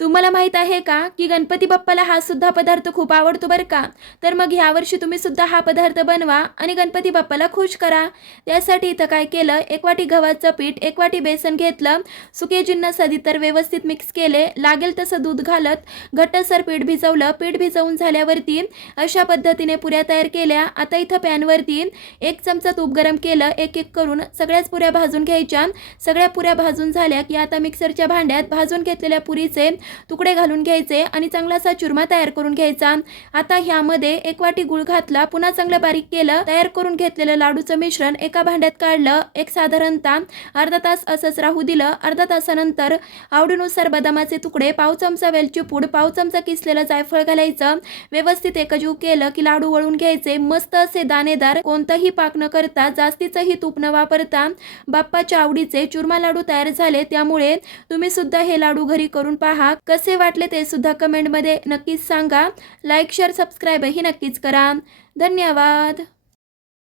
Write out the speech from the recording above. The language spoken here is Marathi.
तुम्हाला माहित आहे का की गणपती बाप्पाला हा सुद्धा पदार्थ खूप आवडतो बरं का. तर मग यावर्षी तुम्ही सुद्धा हा पदार्थ बनवा आणि गणपती बाप्पाला खुश करा. त्यासाठी इथं काय केलं, 1 वाटी गव्हाचं पीठ, 1 वाटी बेसन घेतलं, सुके जिन्नस आधी तर व्यवस्थित मिक्स केले, लागेल तसं दूध घालत घट्टसर पीठ भिजवलं. पीठ भिजवून झाल्यावरती अशा पद्धतीने पुऱ्या तयार केल्या. आता इथं पॅनवरती 1 चमचा तूप गरम केलं, एक एक करून सगळ्याच पुऱ्या भाजून घ्यायच्या. सगळ्या पुऱ्या भाजून झाल्या की आता मिक्सरच्या भांड्यात भाजून घेतलेल्या पुरीचे तुकडे घालून घ्यायचे आणि चांगलासा चुरमा तयार करून घ्यायचा. आता ह्यामध्ये 1 वाटी गूळ घातला, पुन्हा चांगलं बारीक केलं. तयार करून घेतलेलं लाडूचं मिश्रण एका भांड्यात काढलं. एक साधारणतः अर्धा तास असंच राहू दिलं. अर्धा तासानंतर आवडीनुसार बदामाचे तुकडे, पाव चमचा वेलची पूड, पाव चमचा किसलेलं जायफळ घालायचं. व्यवस्थित एकजीव केलं की लाडू वळून घ्यायचे. मस्त असे दाणेदार, कोणताही पाक न करता, जास्तीचंही तूप न वापरता बाप्पाच्या आवडीचे चुरमा लाडू तयार झाले. त्यामुळे तुम्ही सुद्धा हे लाडू घरी करून पहा. कसे वाटले ते सुद्धा कमेंटमध्ये नक्कीच सांगा. लाईक शेअर सबस्क्राईब ही नक्कीच करा. धन्यवाद.